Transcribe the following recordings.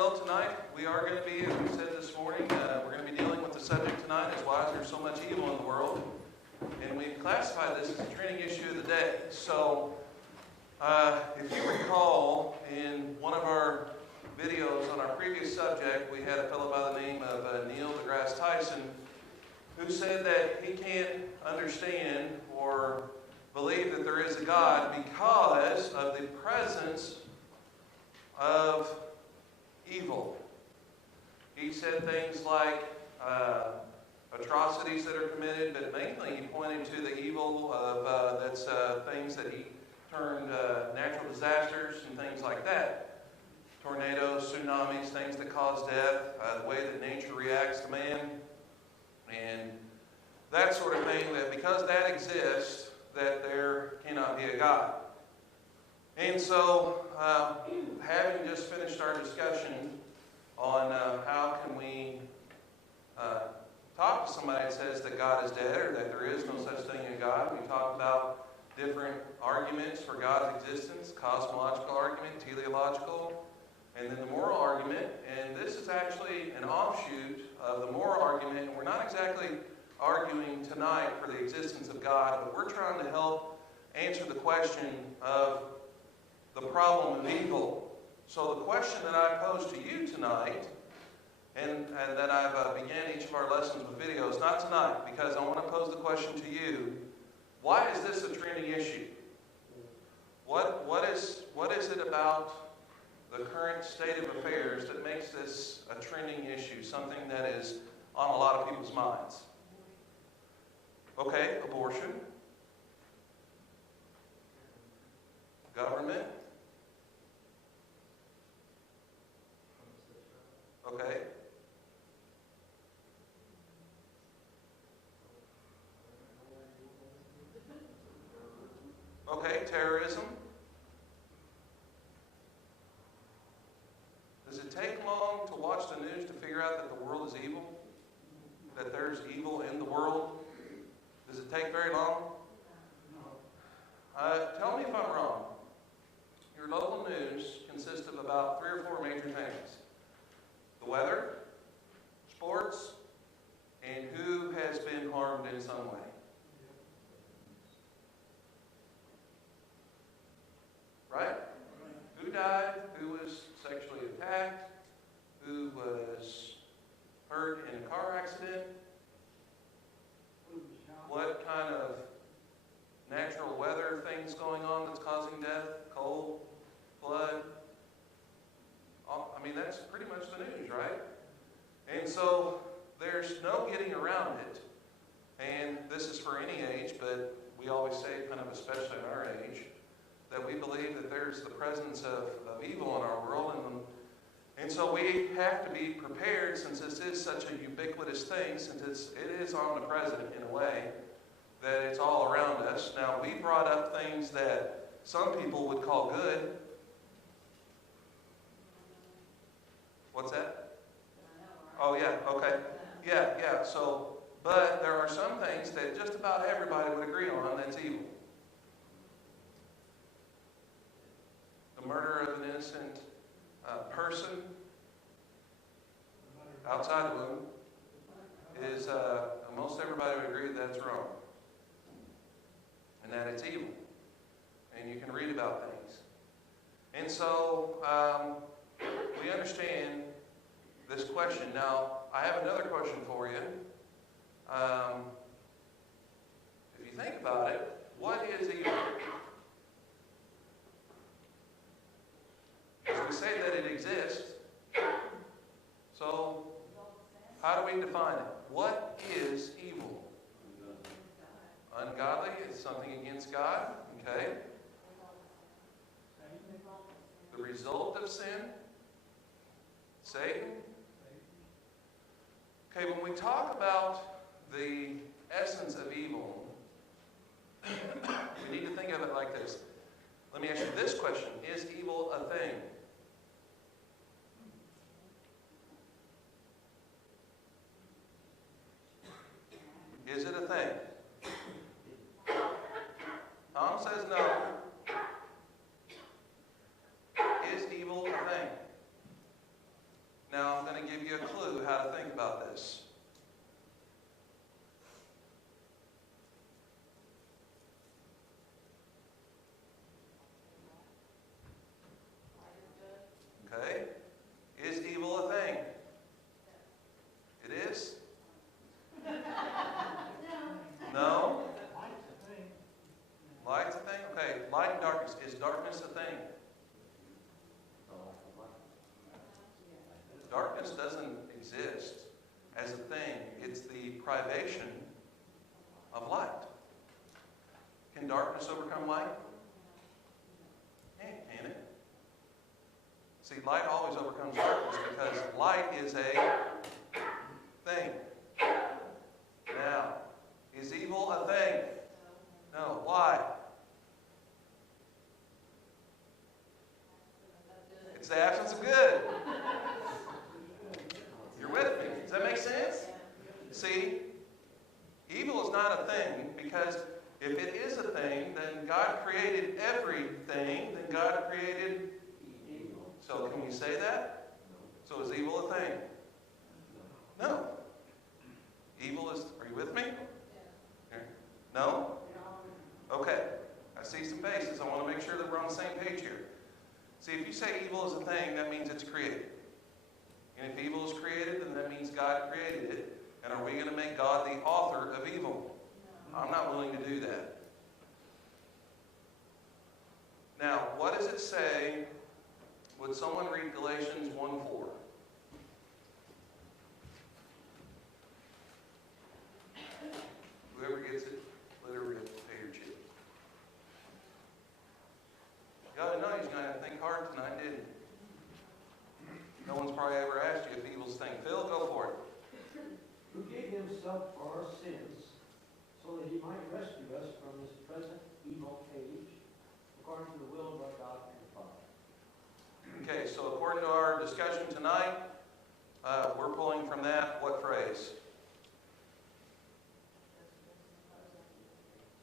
well, tonight we are going to be, as we said this morning, we're going to be dealing with the subject tonight is why is there so much evil in the world? And we classify this as a trending issue of the day. So, if you recall, in one of our videos on our previous subject, we had a fellow by the name of Neil deGrasse Tyson, who said that he can't understand or believe that there is a God because of the presence of evil. He said things like atrocities that are committed, but mainly he pointed to the evil of that's things that he turned natural disasters and things like that. Tornadoes, tsunamis, things that cause death, the way that nature reacts to man, and that sort of thing, that because that exists, that there cannot be a God. And so, having just finished our discussion on how can we talk to somebody that says that God is dead or that there is no such thing as God, we talked about different arguments for God's existence, cosmological argument, teleological, and then the moral argument. And this is actually an offshoot of the moral argument, and we're not exactly arguing tonight for the existence of God, but we're trying to help answer the question of the problem of evil. So the question that I pose to you tonight, and that I've began each of our lessons with videos, not tonight, because I want to pose the question to you, why is this a trending issue? What is it about the current state of affairs that makes this a trending issue, something that is on a lot of people's minds? Okay, abortion, government, okay, terrorism. Does it take long to watch the news to figure out that the world is evil? That there's evil in the world? Does it take very long? Tell me if I'm wrong. Your local news consists of about 3 or 4 major things. The weather, sports, and who has been harmed in some way. Right? Who died, who was sexually attacked, who was hurt in a car accident, what kind of natural weather things going on that's causing death, cold, flood. I mean, that's pretty much the news, right? And so there's no getting around it. And this is for any age, but we always say, kind of especially in our age, that we believe that there's the presence of evil in our world. And so we have to be prepared, since this is such a ubiquitous thing, since it is omnipresent in a way, that it's all around us. Now, we brought up things that some people would call good. What's that? Oh, yeah, okay. Yeah, so, but there are some things that just about everybody would agree on that's evil. The murder of an innocent person outside the womb is, most everybody would agree that that's wrong. And that it's evil. And you can read about things. And so, we understand this question. Now, I have another question for you. If you think about it, what is evil? Because we say that it exists. So, how do we define it? What is evil? Ungodly is something against God. Okay. The result of sin. Satan. Okay, when we talk about the essence of evil, we need to think of it like this. Let me ask you this question. Is evil a thing? Is it a thing? Tom says no. Is evil a thing? give you a clue how to think about this. Okay? Is evil a thing? It is? No? Light's a thing? Okay, light and darkness. Is darkness a thing? Darkness doesn't exist as a thing. It's the privation of light. Can darkness overcome light? Can it? See, light always overcomes darkness because light is a thing. Now, is evil a thing? No. Why? It's the absence of good. You're with me. Does that make sense? See, evil is not a thing because if it is a thing, then God created everything. Then God created evil. So can we say that? So is evil a thing? No. Evil is, are you with me? No? Okay. I see some faces. I want to make sure that we're on the same page here. See, if you say evil is a thing, that means it's created. And if evil is created, then that means God created it. And are we going to make God the author of evil? No. I'm not willing to do that. Now, what does it say? Would someone read Galatians 1:4? Whoever gets it, let her pay her chip. God knows you're going to have to think hard tonight, didn't you? No one's probably ever asked you if evil's a thing. Phil, go for it. Who gave himself for our sins, so that he might rescue us from this present evil age, according to the will of our God and Father. Okay, so according to our discussion tonight, we're pulling from that what phrase?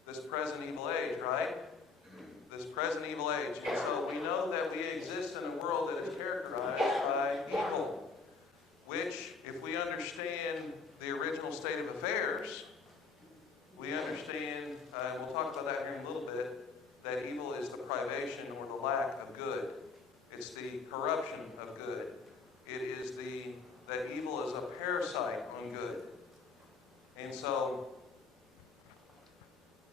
This present evil age, right? This present evil age. And so we know that we exist in a world that is characterized by evil, which, if we understand the original state of affairs, we understand, and we'll talk about that here in a little bit, that evil is the privation or the lack of good. It's the corruption of good. It is that evil is a parasite on good. And so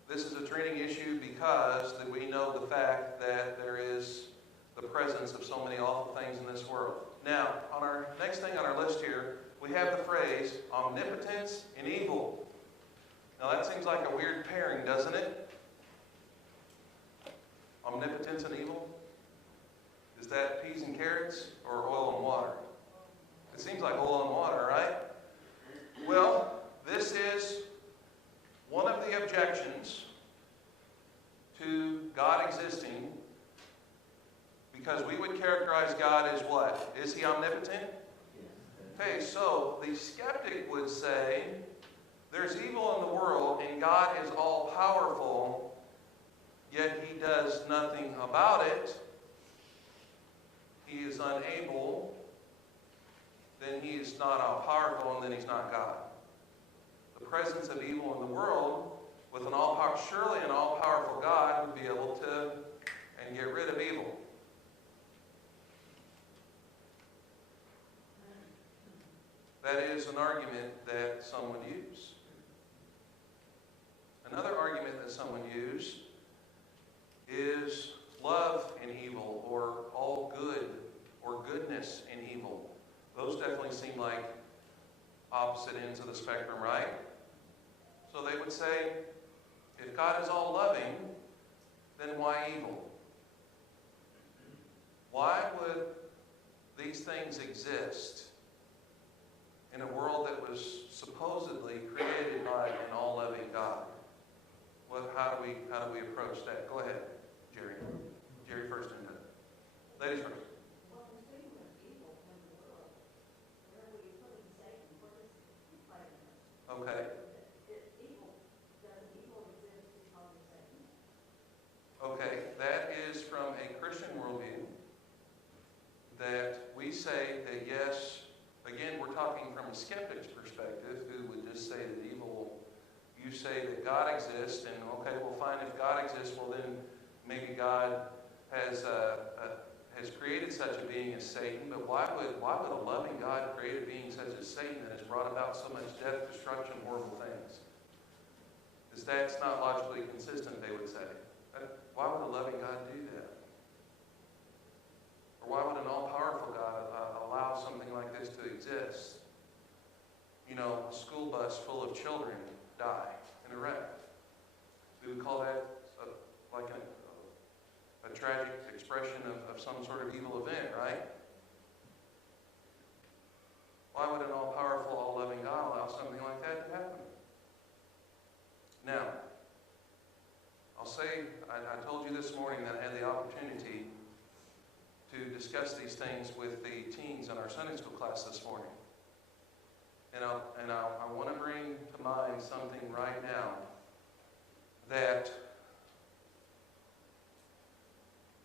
this is a training issue because that we know the fact that there is the presence of so many awful things in this world. Now, on our next thing on our list here, we have the phrase omnipotence and evil. Now that seems like a weird pairing, doesn't it? Omnipotence and evil? Is that peas and carrots or oil and water? It seems like oil and water, right? Well, this is one of the objections to God existing, because we would characterize God as what? Is he omnipotent? Okay, so the skeptic would say there's evil in the world and God is all powerful, yet he does nothing about it. He is unable, then he is not all powerful, and then he's not God. The presence of evil in the world, with surely an all-powerful God would be able to and get rid of evil. That is an argument that some would use. Another argument that some would use is love and evil, or all good, or goodness and evil. Those definitely seem like opposite ends of the spectrum, right? So they would say, if God is all loving, then why evil? Why would these things exist in a world that was supposedly created by an all-loving God? How do we approach that? Go ahead, Jerry. Jerry first and then ladies first. Okay. Okay, that is from a Christian worldview, that we say that yes, again, we're talking from a skeptic's perspective who would just say that evil, you say that God exists, and okay, well fine, if God exists, well then maybe God has created such a being as Satan, but why would a loving God create a being such as Satan that has brought about so much death, destruction, horrible things? Because that's not logically consistent, they would say. Why would a loving God do that? Or why would an all-powerful God allow something like this to exist? You know, a school bus full of children die in a wreck. We would call that like a tragic expression of some sort of evil event, right? Why would an all-powerful, all-loving God allow something like that to happen? Now, I'll say, I told you this morning that I had the opportunity to discuss these things with the teens in our Sunday school class this morning. And I want to bring to mind something right now that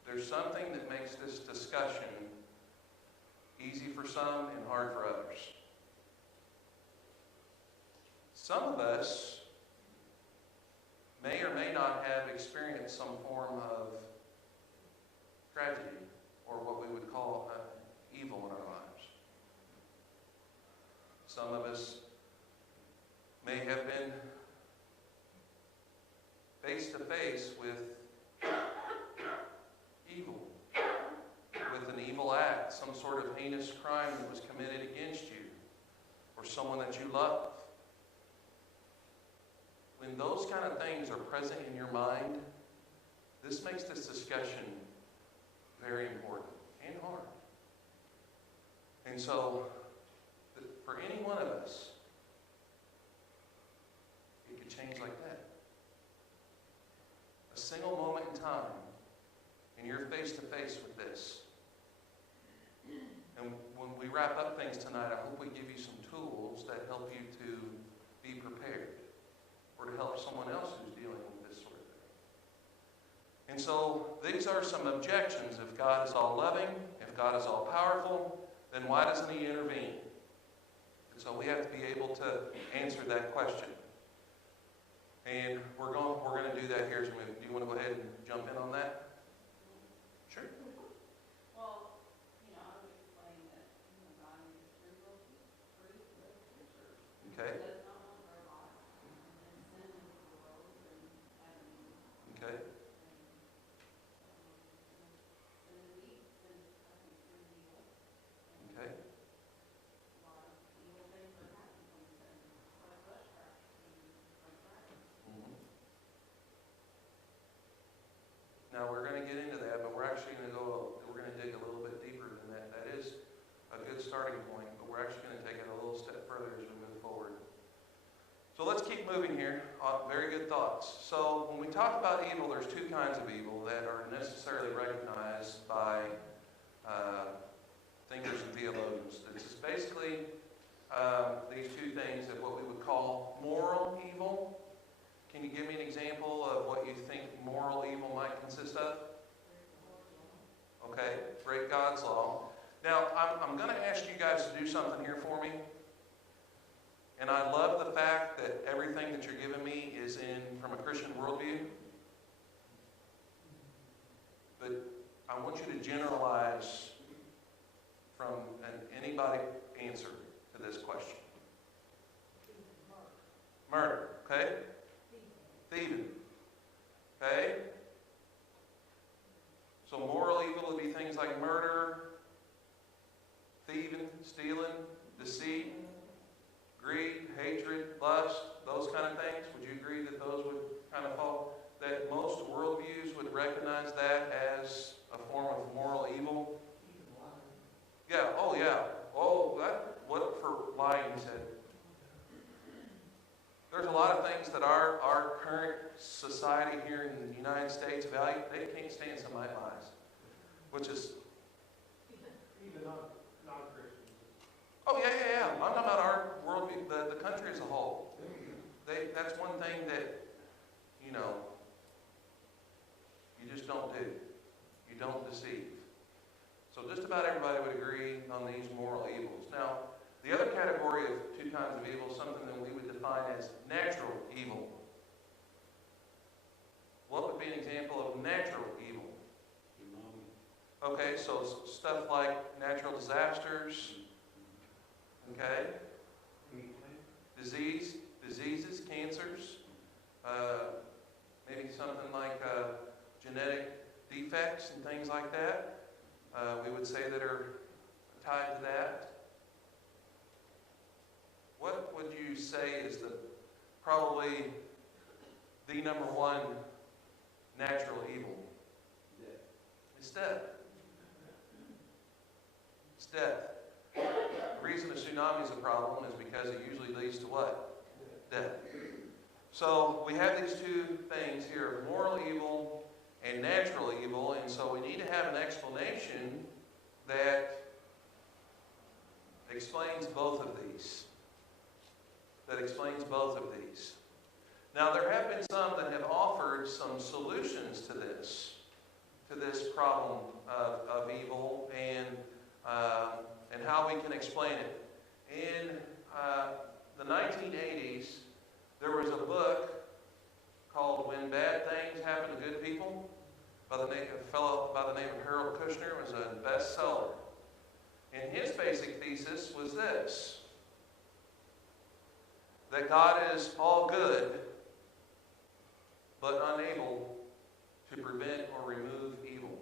there's something that makes this discussion easy for some and hard for others. Some of us may or may not have experienced some form of tragedy, or what we would call evil in our lives. Some of us may have been face to face with evil, with an evil act, some sort of heinous crime that was committed against you, or someone that you love. When those kind of things are present in your mind, this makes this discussion very important and hard. And so, for any one of us, it could change like that. A single moment in time, and you're face to face with this. And when we wrap up things tonight, I hope we give you some tools that help you to be prepared, or to help someone else who's dealing with this sort of thing. And so these are some objections. If God is all loving, if God is all powerful, then why doesn't he intervene? And so we have to be able to answer that question. And we're going to do that here. So do you want to go ahead and jump in on that? Sure. Well, I would explain that, God is free will, creature. Okay. He does not want our lives, and sin into the world, and having Okay. sin and evil, sin, I think sin and evil. And Okay. a lot of evil things are happening from sin, like flesh practicing, like practice. Now we're going to get into that, but we're actually going to dig a little bit deeper than that. That is a good starting point, but we're actually going to take it a little step further as we move forward. So let's keep moving here. Very good thoughts. So when we talk about evil, there's two kinds of evil that are necessarily recognized by thinkers and theologians. It's just basically these two things of what we would call moral evil. Can you give me an example of what you think moral evil might consist of? Okay, break God's law. Now, I'm going to ask you guys to do something here for me. And I love the fact that everything that you're giving me is from a Christian worldview. But I want you to generalize from anybody answer to this question. Murder, okay? Thieving, okay? So moral evil would be things like murder, thieving, stealing, deceit, greed, hatred, lust, those kind of things. Would you agree that those would kind of fall? That most worldviews would recognize that as a form of moral evil? Yeah, oh yeah. Oh, what for lying, he said. There's a lot of things that our current society here in the United States value. They can't stand somebody lies, which is... Even non-Christians. Oh, yeah. I'm talking about our worldview, the country as a whole. That's one thing that, you just don't do. You don't deceive. So just about everybody would agree on these moral evils. Now, The other category of two kinds of evil is something that we would define as natural evil. What would be an example of natural evil? Okay, so stuff like natural disasters, okay, diseases, cancers, maybe something like genetic defects and things like that. We would say that are tied to that. What would you say is probably the number one natural evil? It's death. It's death. The reason a tsunami is a problem is because it usually leads to what? Death. So we have these two things here, moral evil and natural evil, and so we need to have an explanation that explains both of these. Now, there have been some that have offered some solutions to this problem of evil and how we can explain it. In the 1980s, there was a book called When Bad Things Happen to Good People by a fellow by the name of Harold Kushner. It was a bestseller. And his basic thesis was this: that God is all good, but unable to prevent or remove evil.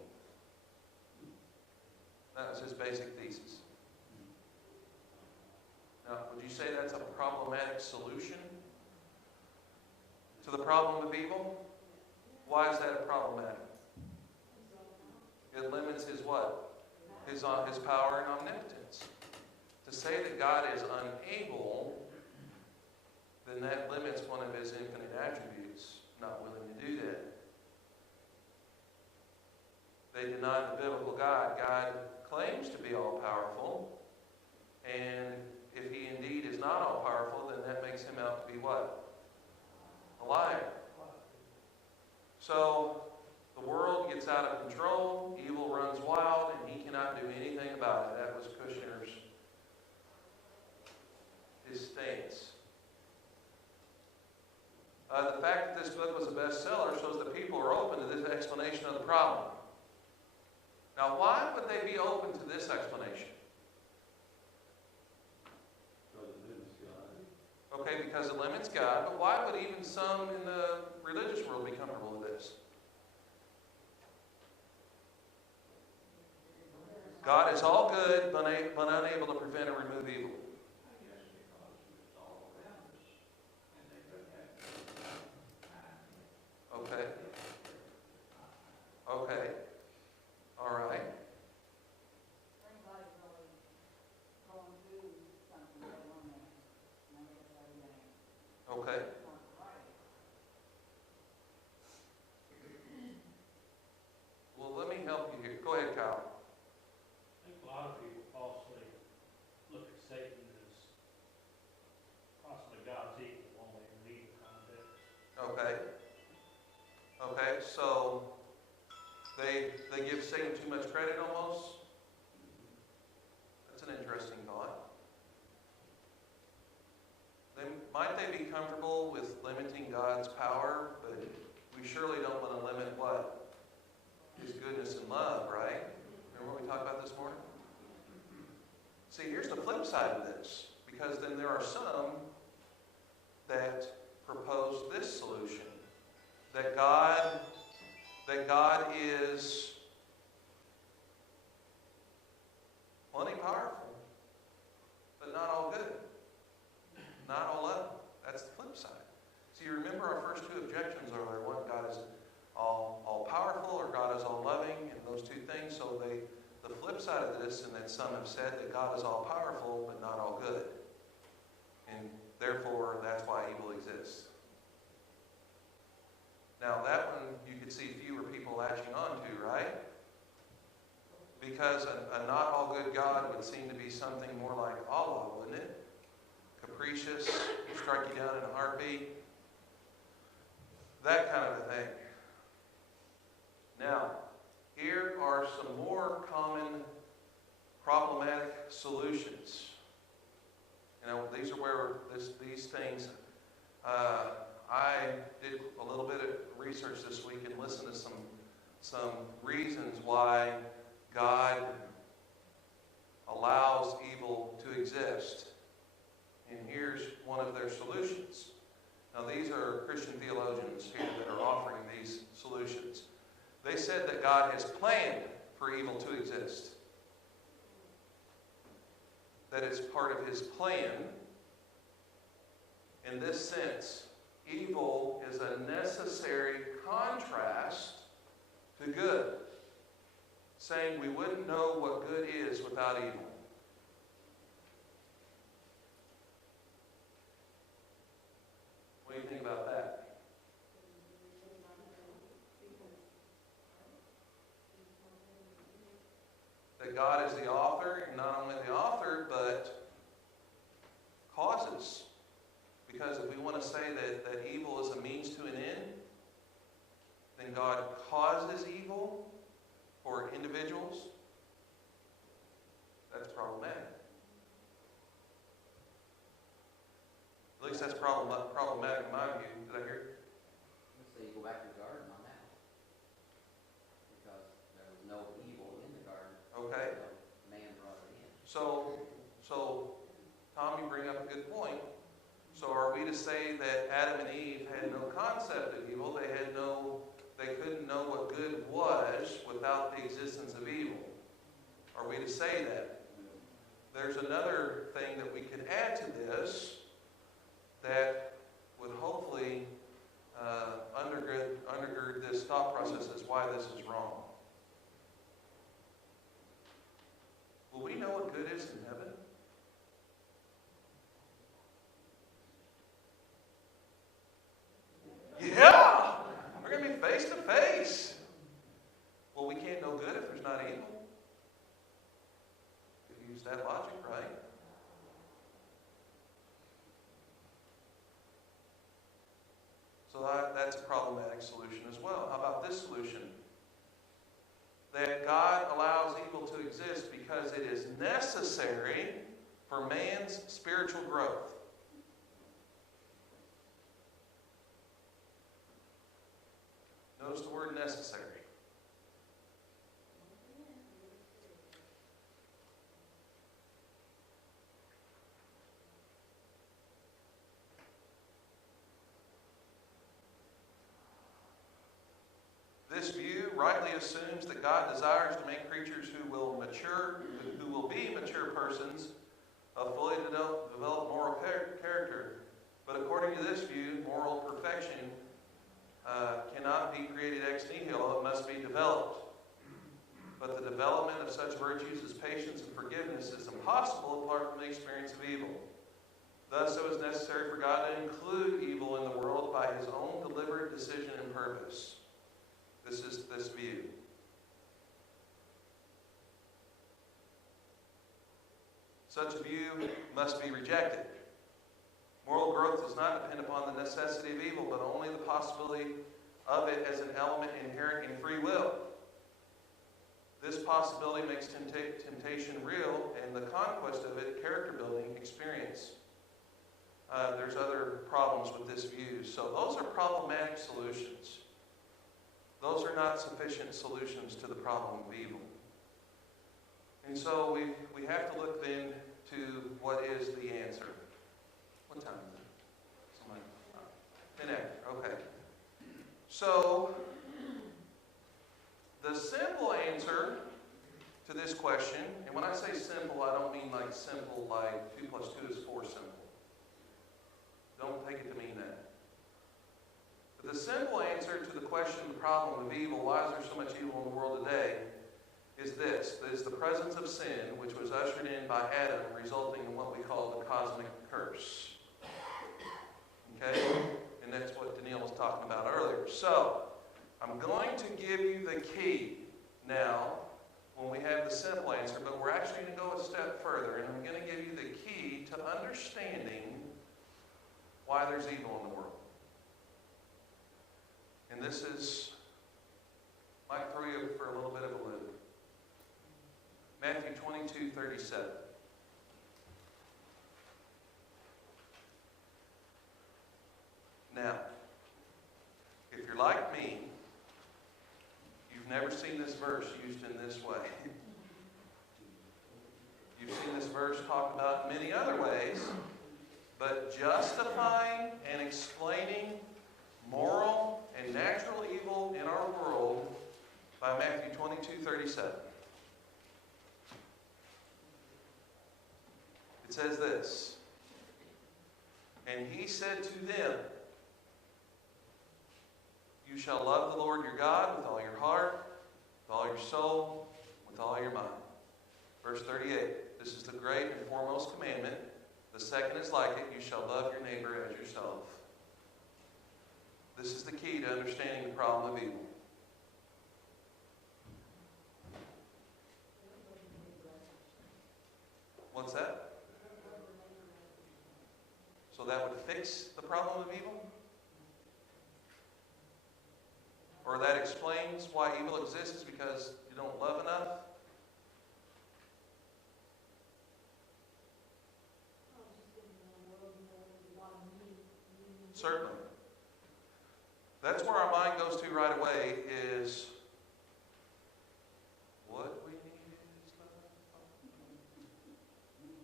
That was his basic thesis. Now, would you say that's a problematic solution to the problem of evil? Why is that problematic? It limits his what? His power and omnipotence. To say that God is unable, then that limits one of his infinite attributes. Not willing to do that. They deny the biblical God. God claims to be all-powerful, and if he indeed is not all-powerful, then that makes him out to be what? A liar. So, the world gets out of control, evil runs wild, and he cannot do anything about it. That was Kushner's his stance. The fact that this book was a bestseller shows that people are open to this explanation of the problem. Now, why would they be open to this explanation? Okay, because it limits God, but why would even some in the religious world be comfortable with this? God is all good, but unable to prevent or remove evil. Okay. Okay. All right. Everybody's really going through something going on there. And I guess I Okay. it's not right. Well, let me help you here. Go ahead, Kyle. I think a lot of people falsely look at Satan as possibly God's equal only in the evil context. Okay. Okay, so they give Satan too much credit almost? That's an interesting thought. Might they be comfortable with limiting God's power, but we surely don't want to limit what? His goodness and love, right? Remember what we talked about this morning? See, here's the flip side of this, because then there are some that propose this solution. That God is plenty powerful, but not all good, not all loving. That's the flip side. So you remember our first two objections earlier. One, God is all powerful, or God is all loving, and those two things. So the flip side of this, and that some have said that God is all powerful, but not all good, and therefore that's why evil exists. Now that one you could see fewer people latching on to, right? Because a not all good God would seem to be something more like Allah, wouldn't it? Capricious, strike you down in a heartbeat. That kind of a thing. Now, here are some more common problematic solutions these are where these things, I did a little bit of research this week and listened to some reasons why God allows evil to exist. And here's one of their solutions. Now, these are Christian theologians here that are offering these solutions. They said that God has planned for evil to exist. That it's part of his plan. In this sense, evil is a necessary contrast to good, saying we wouldn't know what good is without evil. What do you think about that? That God is the author, and not only the author, but causes. Because if we want to say that evil is a means to an end, then God causes evil for individuals. That's problematic. At least that's problematic in my view. Did I hear? Let's say you go back to the garden on that. Because there was no evil in the garden. Okay. So man brought it in. So Tom, you bring up a good point. So are we to say that Adam and Eve had no concept of evil? They couldn't know what good was without the existence of evil. Are we to say that? There's another thing that we could add to this that would hopefully undergird this thought process as why this is wrong. Will we know what good is in heaven? Yeah! We're going to be face to face. Well, we can't know good if there's not evil. If you use that logic, right? So that's a problematic solution as well. How about this solution? That God allows evil to exist because it is necessary for man's spiritual growth. Notice the word necessary. This view rightly assumes that God desires to make creatures who will be mature persons of fully developed moral character. But according to this view, moral perfection cannot be created ex nihilo, it must be developed. But the development of such virtues as patience and forgiveness is impossible apart from the experience of evil. Thus, it was necessary for God to include evil in the world by his own deliberate decision and purpose. This is this view. Such a view must be rejected. Moral growth does not depend upon the necessity of evil, but only the possibility of it as an element inherent in free will. This possibility makes temptation real, and the conquest of it character-building experience. There's other problems with this view. So those are problematic solutions. Those are not sufficient solutions to the problem of evil. And so we have to look then to what is the answer. What time is it? Somebody? 10 after. Okay. So the simple answer to this question, and when I say simple, I don't mean like simple like 2 plus 2 is 4 simple. Don't take it to mean that. But the simple answer to the question of the problem of evil, why is there so much evil in the world today, is this. That is the presence of sin, which was ushered in by Adam, resulting in what we call the cosmic curse. Okay? And that's what Danielle was talking about earlier. So, I'm going to give you the key now when we have the simple answer, but we're actually going to go a step further, and I'm going to give you the key to understanding why there's evil in the world. And this might throw you for a little bit of a loop. Matthew 22:37. Now, if you're like me, you've never seen this verse used in this way. You've seen this verse talked about in many other ways, but justifying and explaining moral and natural evil in our world by Matthew 22:37. It says this, "And he said to them, you shall love the Lord your God with all your heart, with all your soul, with all your mind." Verse 38, "This is the great and foremost commandment. The second is like it, you shall love your neighbor as yourself." This is the key to understanding the problem of evil. What's that? So that would fix the problem of evil? Or that explains why evil exists because you don't love enough? Certainly. That's where our mind goes to right away is, what we need is love.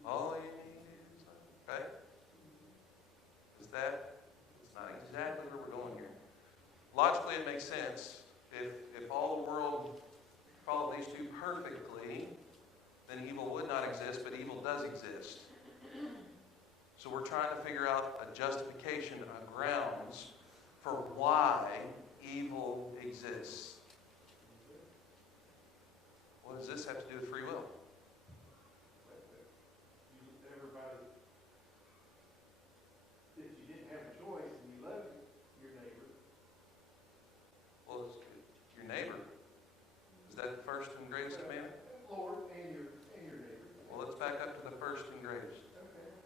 All you need is love. Okay? It's not exactly where we're going here. Logically, it makes sense. If all the world followed these two perfectly, then evil would not exist, but evil does exist. So we're trying to figure out a justification, a grounds for why evil exists. What does this have to do with free will? Everybody, if you didn't have a choice and you loved your neighbor. Well, it's your neighbor. Is that the first and greatest commandment? Lord and your neighbor. Well, let's back up to the first and greatest.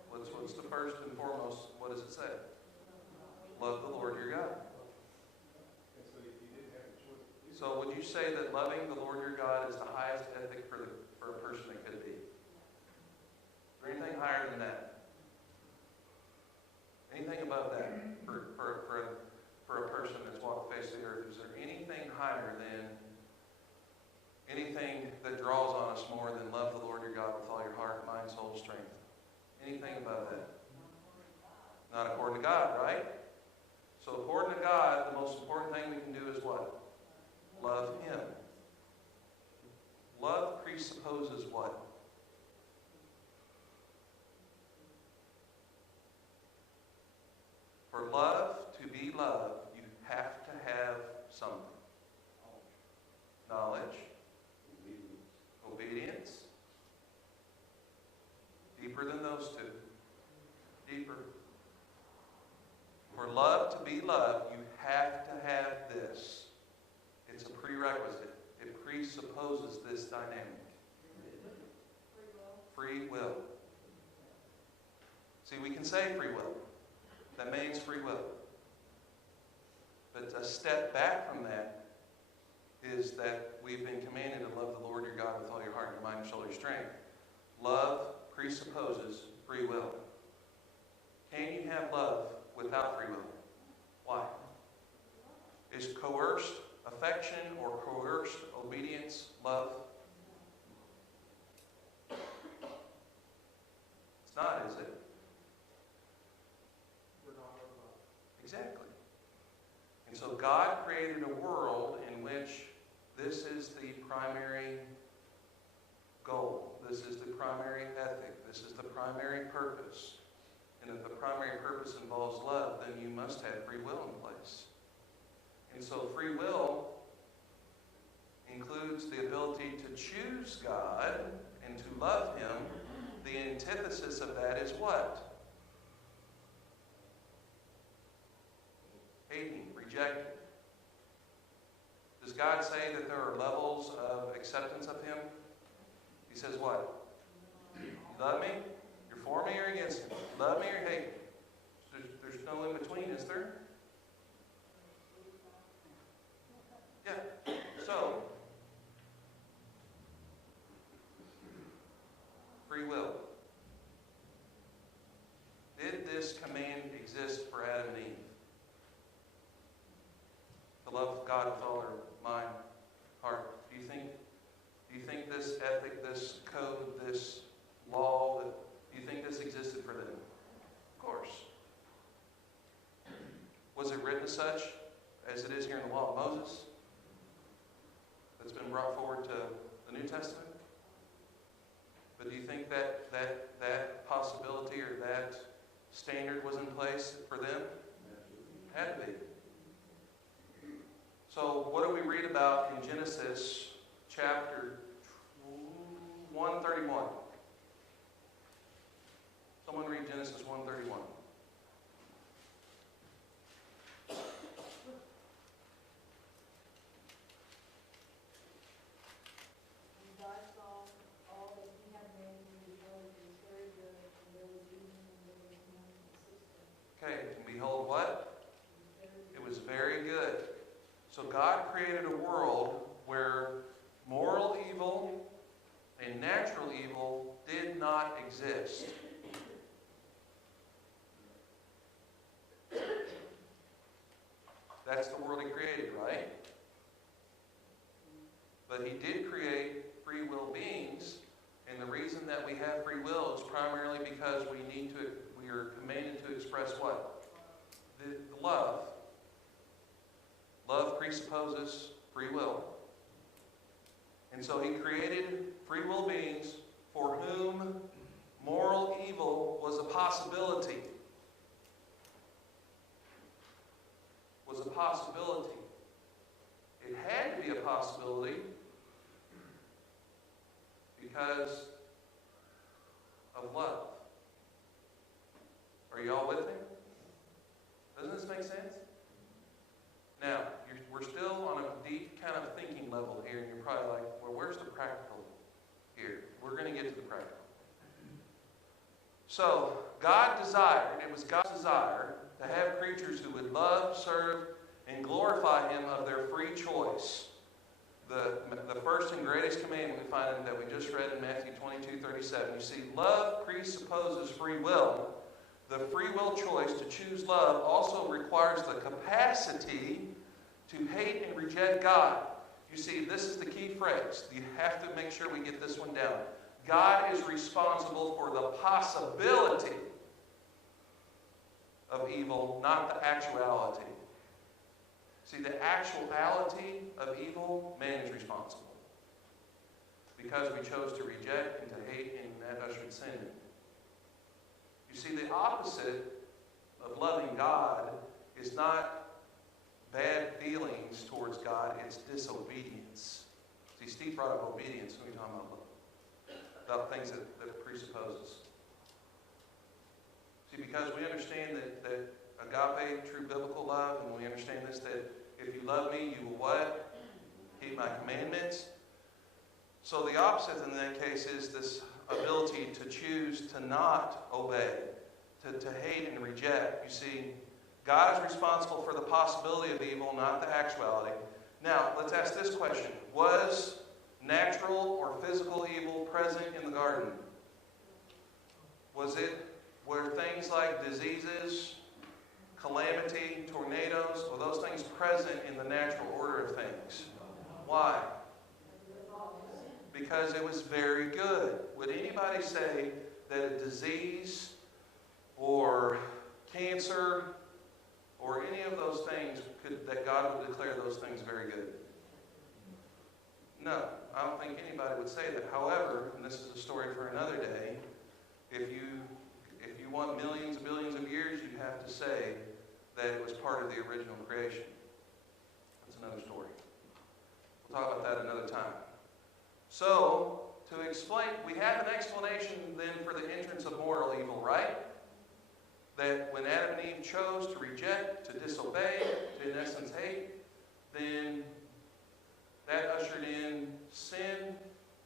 What's the first and foremost? What does it say? Love the Lord your God. And so if you didn't have a choice. So would you say that loving the Lord your God is the highest ethic for a person it could be? Is there anything higher than that? Anything above that for a person that's walked the face of the earth? Is there anything higher than anything that draws on us more than love the Lord your God with all your heart, mind, soul, strength? Anything above that? Not according to God, right? So according to God, the most important thing we can do is what? Love Him. Love presupposes what? For love to be loved, you have to have something. Knowledge. Obedience. Deeper than those two. Deeper. For love to be loved, you have to have this. It's a prerequisite. It presupposes this dynamic. Free will. See, we can say free will. That means free will. But a step back from that is that we've been commanded to love the Lord your God with all your heart, your mind, your soul, your strength. Love presupposes free will. Can you have love without free will? Why? Is coerced affection or coerced obedience love? It's not, is it? Exactly. And so God created a world in which this is the primary goal. This is the primary ethic. This is the primary purpose. And if the primary purpose involves love, then you must have free will in place. And so free will includes the ability to choose God and to love Him. The antithesis of that is what? Hating, rejecting. Does God say that there are levels of acceptance of Him? He says what? You love me? You're for me or against me? You love me or hate me? There's no in between, is there? Yeah. So, free will. Did this command exist for Adam and Eve? as such as it is here in the law of Moses that's been brought forward to the New Testament? But do you think that possibility or that standard was in place for them? Had to be. So what do we read about in Genesis chapter 131? Someone read Genesis 131. And God saw all that he had made, and behold, it was very good, and there was evening, and there was morning, the sixth day. Okay, and behold what? It was very It was very good. good. So God created a world where moral evil and natural evil did not exist. That's the world he created, right? But he did create free will beings, and the reason that we have free will is primarily because we are commanded to express what? The love. Love presupposes free will. And so he created free will beings for whom moral evil was a possibility. Was a possibility. It had to be a possibility because of love. Are you all with me? Doesn't this make sense? Now, we're still on a deep kind of thinking level here, and you're probably like, well, where's the practical here? We're going to get to the practical. So, God desired, it was God's desire to have creatures who would love, serve, and glorify Him of their free choice. The first and greatest commandment we find that we just read in Matthew 22:37. You see, love presupposes free will. The free will choice to choose love also requires the capacity to hate and reject God. You see, this is the key phrase. You have to make sure we get this one down. God is responsible for the possibility of evil, not the actuality. See, the actuality of evil, man is responsible. Because we chose to reject and to hate, and that ushered sin in. You see, the opposite of loving God is not bad feelings towards God, it's disobedience. See, Steve brought up obedience when we talk about things that presupposes. See, because we understand that agape, true biblical love, and we understand this, that if you love me, you will what? Keep my commandments. So the opposite in that case is this ability to choose to not obey, to hate and reject. You see, God is responsible for the possibility of evil, not the actuality. Now, let's ask this question. Was natural or physical evil present in the garden? Were things like diseases, calamity, tornadoes, were those things present in the natural order of things? Why? Because it was very good. Would anybody say that a disease or cancer or any of those things, that God would declare those things very good? No, I don't think anybody would say that. However, and this is a story for another day, if you want millions, billions of years, you have to say that it was part of the original creation. That's another story. We'll talk about that another time. So, to explain, we have an explanation then for the entrance of moral evil, right? That when Adam and Eve chose to reject, to disobey, to in essence hate, then that ushered in sin.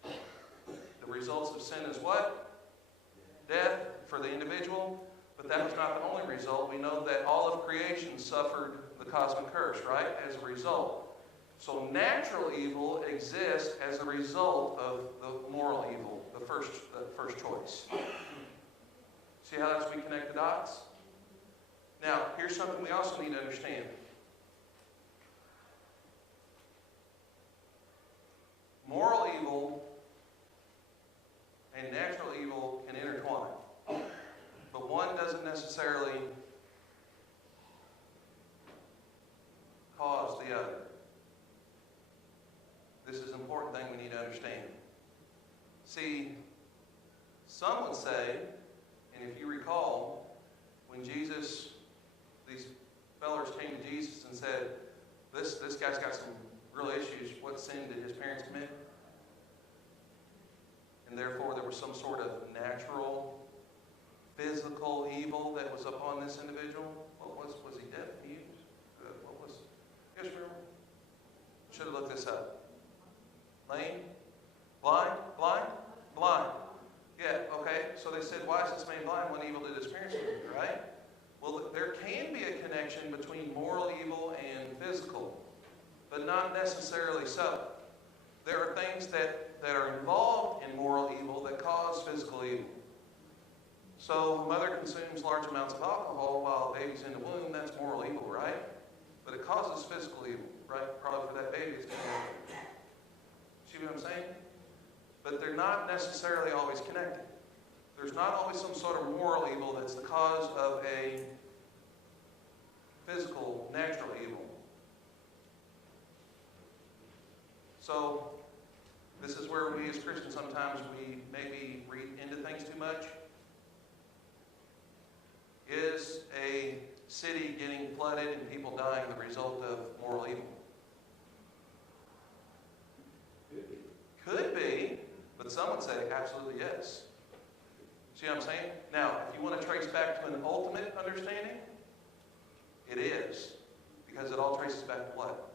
The results of sin is what? Death for the individual. But that was not the only result. We know that all of creation suffered the cosmic curse, right? As a result. So natural evil exists as a result of the moral evil, the first choice. See how that's we connect the dots? Now, here's something we also need to understand. Moral evil and natural evil can intertwine. But one doesn't necessarily And if you recall, when these fellers came to Jesus and said, this guy's got some real issues. What sin did his parents commit? And therefore there was some sort of natural, physical evil that was upon this individual. What was he deaf? Mute? What was? You guys remember? Should have looked this up. Lame? Blind? Blind? Blind. Yeah, okay. So they said, why is this man blind? What evil did his parents do, right? Well, there can be a connection between moral evil and physical, but not necessarily so. There are things that are involved in moral evil that cause physical evil. So, a mother consumes large amounts of alcohol while a baby's in the womb, that's moral evil, right? But it causes physical evil, right? Probably for that baby, it's going to. See what I'm saying? But they're not necessarily always connected. There's not always some sort of moral evil that's the cause of a physical, natural evil. So, this is where we as Christians sometimes we maybe read into things too much. Is a city getting flooded and people dying the result of moral evil? Could be, but some would say absolutely yes. See what I'm saying? Now, if you want to trace back to an ultimate understanding, it is. Because it all traces back to what?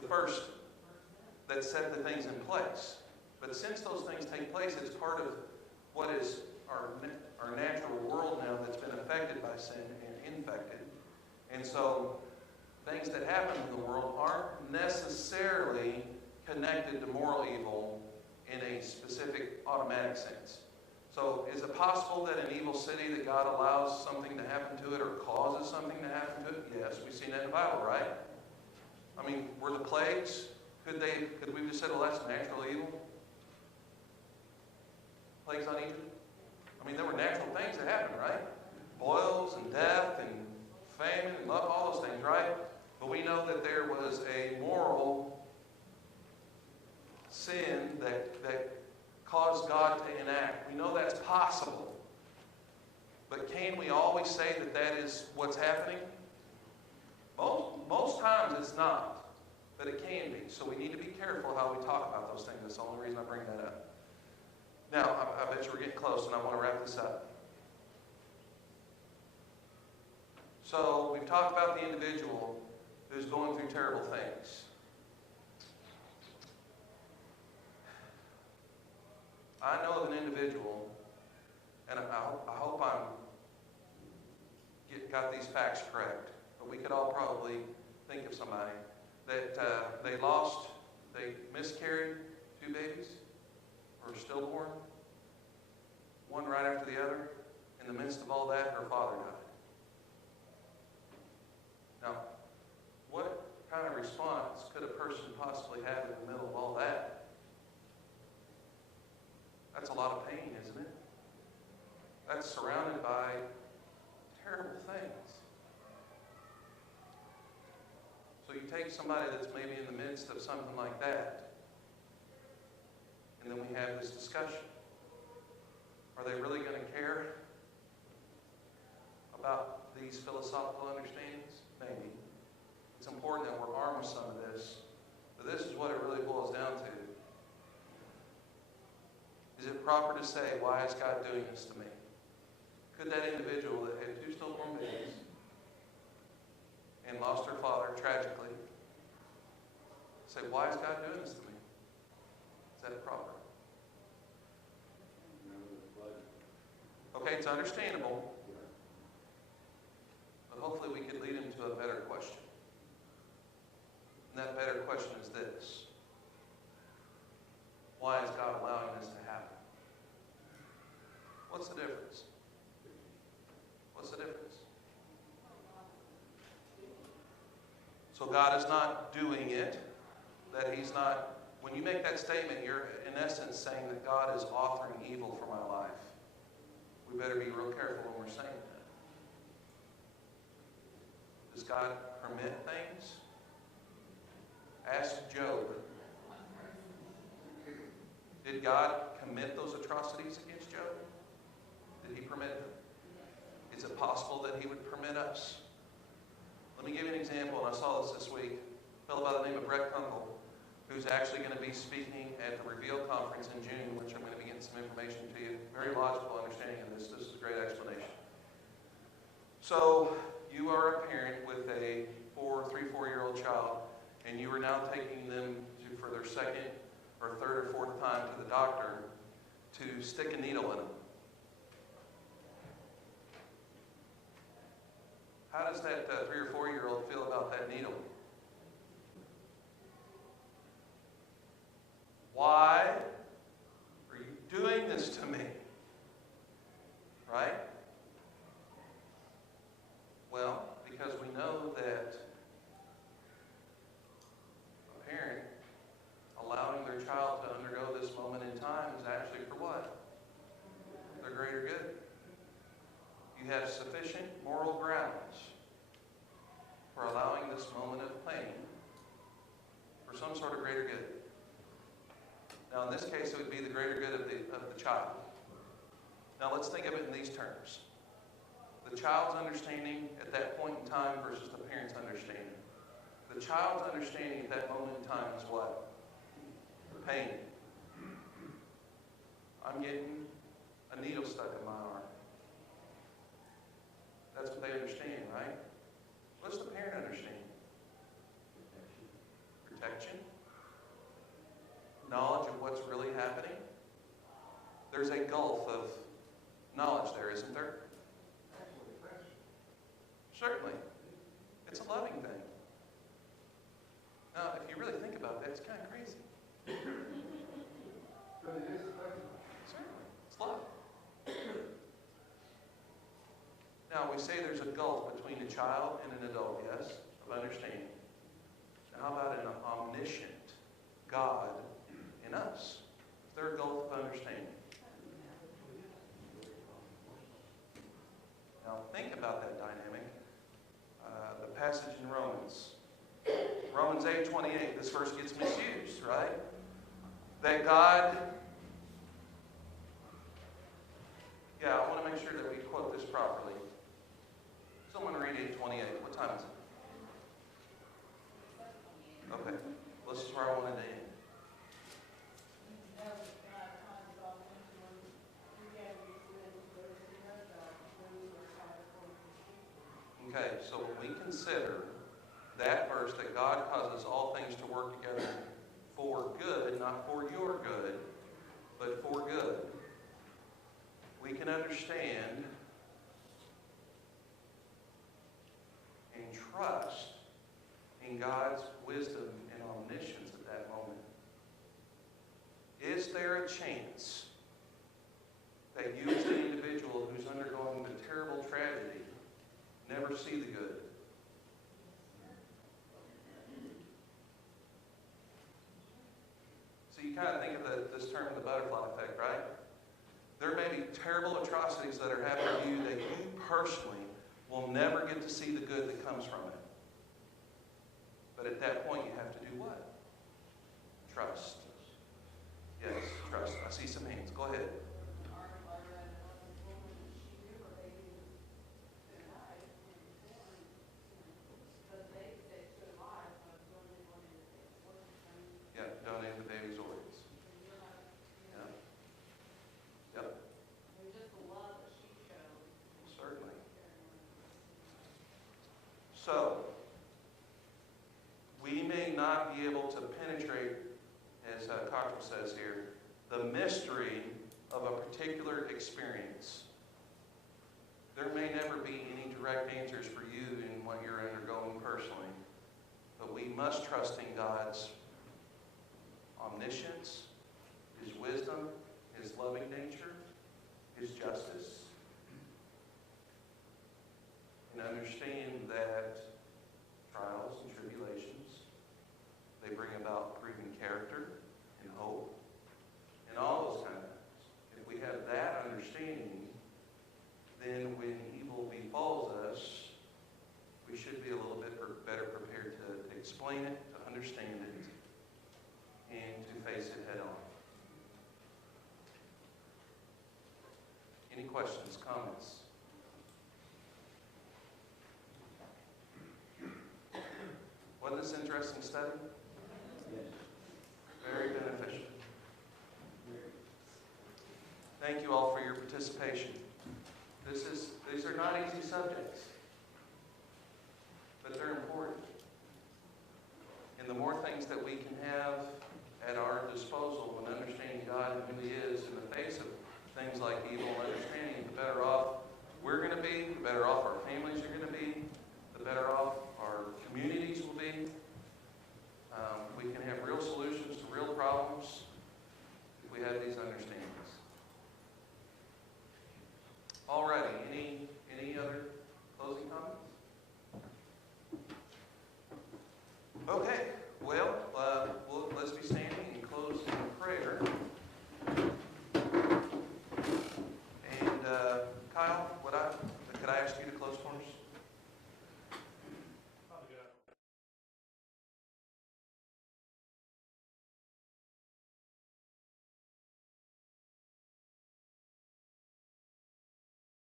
The first that set the things in place. But since those things take place, it's part of what is our natural world now that's been affected by sin and infected. And so, things that happen in the world aren't necessarily connected to moral evil in a specific automatic sense. So is it possible that an evil city that God allows something to happen to it or causes something to happen to it? Yes, we've seen that in the Bible, right? I mean, were the plagues, could we just say, well, that's natural evil? Plagues on Egypt? I mean, there were natural things that happened, right? Boils and death and famine and love, all those things, right? But we know that there was a moral sin that caused God to enact. We know that's possible. But can we always say that that is what's happening? Most times it's not. But it can be. So we need to be careful how we talk about those things. That's the only reason I bring that up. Now, I bet you we're getting close, and I want to wrap this up. So we've talked about the individual who's going through terrible things. I know of an individual, and I hope got these facts correct, but we could all probably think of somebody that they miscarried 2 babies, or stillborn, one right after the other. In the midst of all that, her father died. Now, what kind of response could a person possibly have in the middle of all that? That's a lot of pain, isn't it? That's surrounded by terrible things. So you take somebody that's maybe in the midst of something like that, and then we have this discussion. Are they really going to care about these philosophical understandings? Maybe. It's important that we're armed with some of this, but this is what it really boils down to. Is it proper to say, why is God doing this to me? Could that individual that had 2 stillborn babies and lost her father tragically say, why is God doing this to me? Is that proper? Okay, it's understandable, but hopefully we could lead him to a better question. And that better question is this: why is God allowing this to happen? What's the difference? What's the difference? So God is not doing it, that He's not. When you make that statement, you're in essence saying that God is authoring evil for my life. We better be real careful when we're saying that. Does God permit things? Ask Job. Did God commit those atrocities against Job? Did He permit them? it possible that He would permit us? Let me give you an example, and I saw this week. A fellow by the name of Brett Kunkel, who's actually going to be speaking at the Reveal Conference in June, which I'm going to be getting some information to you. Very logical understanding of this. This is a great explanation. So, you are a parent with a 3-4-year-old child, and you are now taking them for their second or third or fourth time to the doctor to stick a needle in them. How does that 3 or 4-year-old feel about that needle? Why are you doing this to me? Right? Well, because we know that a parent allowing their child to undergo this moment in time is actually for what? Their greater good. You have sufficient moral grounds for allowing this moment of pain for some sort of greater good. Now, in this case, it would be the greater good of the child. Now, let's think of it in these terms. The child's understanding at that point in time versus the parent's understanding. The child's understanding at that moment in time is what? The pain. I'm getting a needle stuck in my arm. That's what they understand, right? What's the parent understand? Protection. Knowledge of what's really happening. There's a gulf of knowledge there, isn't there? Certainly. It's a loving thing. Now, if you really think about that, it's kind of crazy. Certainly. It's love. Now, we say there's a gulf between a child and an adult, yes, of understanding. Now, how about an omniscient God in us? Is there a gulf of understanding? Now, think about that dynamic. The passage in Romans. Romans 8:28, this verse gets misused, right? That God... Yeah, I want to make sure that we quote this properly. Someone read 8:28. What time is it? Okay. This is where I wanted to end. Okay, so when we consider that verse, that God causes all things to work together for good, not for your good, but for good, we can understand and trust in God's wisdom and omniscience at that moment. Is there a chance that you as an individual who's undergoing the terrible tragedy never see the good? So you kind of think of this term, the butterfly effect, right? There may be terrible atrocities that are happening to you that you personally will never get to see the good that comes from it. But at that point, you have to do what? Trust. Yes, trust. I see some hands. Go ahead. Yeah, donate the baby's organs. Yeah. Yep. Certainly. So, we may not be able to penetrate, as Cockrell says here, the mystery of a particular experience. There may never be any direct answers for you in what you're undergoing personally, but we must trust in God's omniscience, His wisdom, His loving nature, His justice, and understand that trials and tribulations, they bring about proven character and hope and all those kind of things. If we have that understanding, then when evil befalls us, we should be a little bit better prepared to explain it, to understand it, and to face it head on. Any questions, comments? interesting study? Yes. Very beneficial. Thank you all for your participation. These are not easy subjects, but they're important. And the more things that we can have at our disposal when understanding God and who He is in the face of things like evil and understanding, the better off we're going to be, the better off our families are going to be, the better off our communities will be. We can have real solutions to real problems if we have these understandings. Alrighty, any other closing comments? Okay.